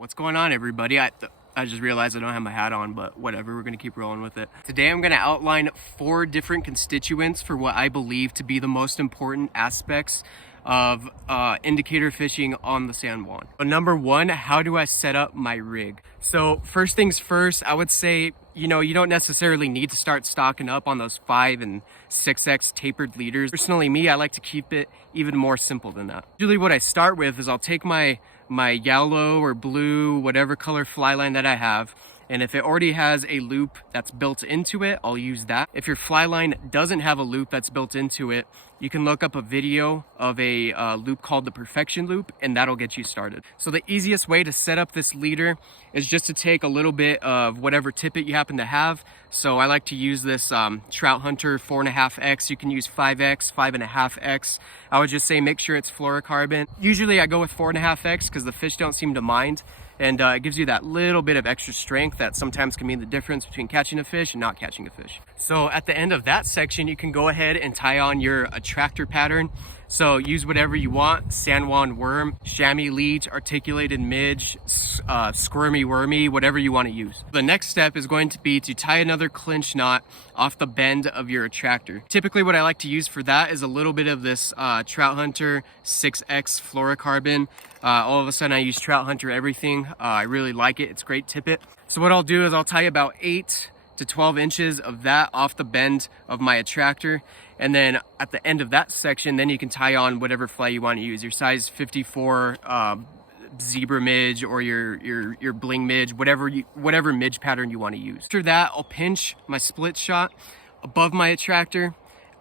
What's going on, everybody? I just realized I don't have my hat on, but whatever, we're gonna keep rolling with it. Today I'm gonna outline 4 different constituents for what I believe to be the most important aspects of indicator fishing on the San Juan. But number 1, how do I set up my rig? So first things first, I would say, you don't necessarily need to start stocking up on those 5 and 6X tapered leaders. Personally, I like to keep it even more simple than that. Usually what I start with is I'll take my yellow or blue, whatever color fly line that I have, and if it already has a loop that's built into it, I'll use that. If your fly line doesn't have a loop that's built into it, you can look up a video of a loop called the perfection loop, and that'll get you started. So the easiest way to set up this leader is just to take a little bit of whatever tippet you happen to have. So I like to use this Trout Hunter 4.5X. You can use 5X, 5.5X. I would just say make sure it's fluorocarbon. Usually I go with 4.5X because the fish don't seem to mind. And it gives you that little bit of extra strength that sometimes can mean the difference between catching a fish and not catching a fish. So at the end of that section, you can go ahead and tie on your attractor pattern. So use whatever you want: San Juan worm, chamois leech, articulated midge, squirmy wormy, whatever you want to use. The next step is going to be to tie another clinch knot off the bend of your attractor. Typically what I like to use for that is a little bit of this Trout Hunter 6X fluorocarbon. All of a sudden I use Trout Hunter everything. I really like it. It's great tippet. So what I'll do is I'll tie about 8 to 12 inches of that off the bend of my attractor. And then at the end of that section, then you can tie on whatever fly you want to use, your size 54 zebra midge or your bling midge, whatever midge pattern you want to use. After that, I'll pinch my split shot above my attractor.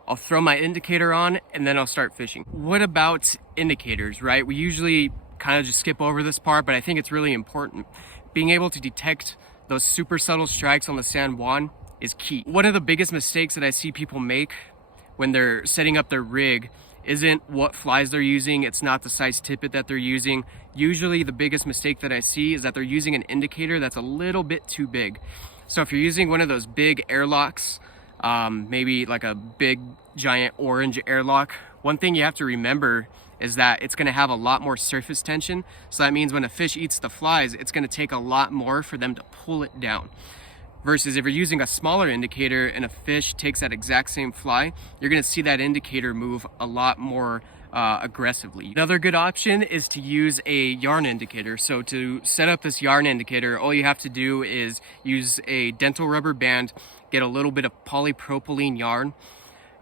I'll throw my indicator on, and then I'll start fishing. What about indicators, right? We usually kind of just skip over this part, but I think it's really important. Being able to detect those super subtle strikes on the San Juan is key. One of the biggest mistakes that I see people make when they're setting up their rig isn't what flies they're using. It's not the size tippet that they're using. Usually the biggest mistake that I see is that they're using an indicator that's a little bit too big. So if you're using one of those big airlocks, maybe like a big giant orange airlock, one thing you have to remember is that it's going to have a lot more surface tension. So that means when a fish eats the flies, it's going to take a lot more for them to pull it down. Versus if you're using a smaller indicator and a fish takes that exact same fly, you're going to see that indicator move a lot more aggressively. Another good option is to use a yarn indicator. So to set up this yarn indicator, all you have to do is use a dental rubber band, get a little bit of polypropylene yarn.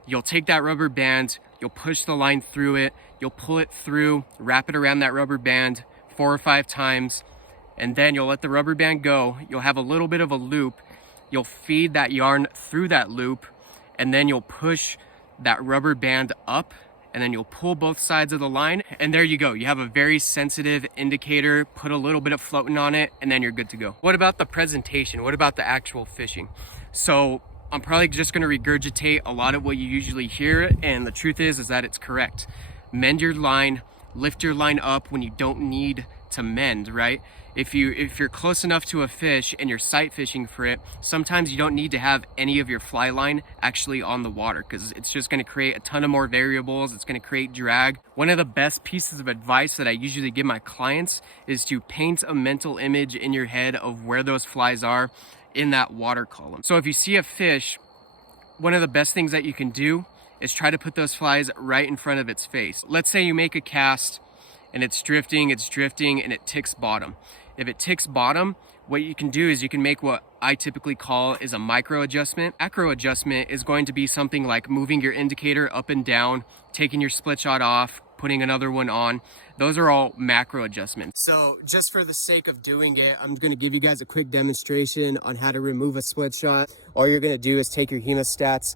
You'll take that rubber band, you'll push the line through it, you'll pull it through, wrap it around that rubber band 4 or 5 times, and then you'll let the rubber band go. You'll have a little bit of a loop. You'll feed that yarn through that loop, and then you'll push that rubber band up, and then you'll pull both sides of the line, and there you go. You have a very sensitive indicator. Put a little bit of floating on it, and then you're good to go. What about the presentation? What about the actual fishing? So I'm probably just going to regurgitate a lot of what you usually hear, and the truth is that it's correct. Mend your line, lift your line up when you don't need to mend, right? If you're close enough to a fish and you're sight fishing for it, sometimes you don't need to have any of your fly line actually on the water, because it's just going to create a ton of more variables. It's going to create drag. One of the best pieces of advice that I usually give my clients is to paint a mental image in your head of where those flies are in that water column. So if you see a fish, one of the best things that you can do is try to put those flies right in front of its face. Let's say you make a cast and it's drifting, and it ticks bottom. If it ticks bottom, what you can do is you can make what I typically call is a micro adjustment. Macro adjustment is going to be something like moving your indicator up and down, taking your split shot off, putting another one on. Those are all macro adjustments. So just for the sake of doing it, I'm going to give you guys a quick demonstration on how to remove a split shot. All you're going to do is take your hemostats,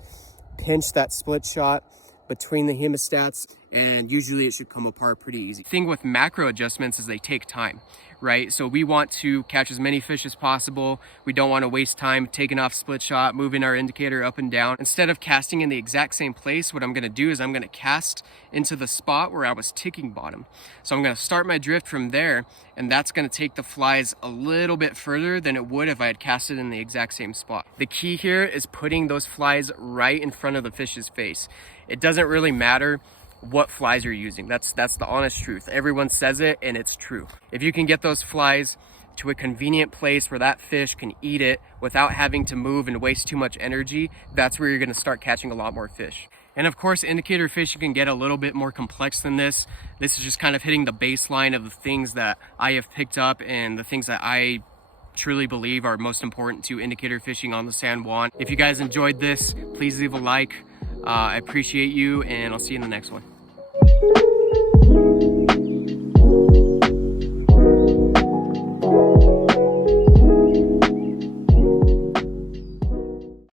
pinch that split shot between the hemostats, and usually it should come apart pretty easy. The thing with macro adjustments is they take time, right? So we want to catch as many fish as possible. We don't want to waste time taking off split shot, moving our indicator up and down. Instead of casting in the exact same place, what I'm going to do is I'm going to cast into the spot where I was ticking bottom. So I'm going to start my drift from there, and that's going to take the flies a little bit further than it would if I had casted in the exact same spot. The key here is putting those flies right in front of the fish's face. It doesn't really matter what flies you're using. That's the honest truth. Everyone says it and it's true. If you can get those flies to a convenient place where that fish can eat it without having to move and waste too much energy, that's where you're going to start catching a lot more fish. And of course, indicator fishing can get a little bit more complex than this. This is just kind of hitting the baseline of the things that I have picked up and the things that I truly believe are most important to indicator fishing on the San Juan. If you guys enjoyed this, please leave a like. I appreciate you, and I'll see you in the next one.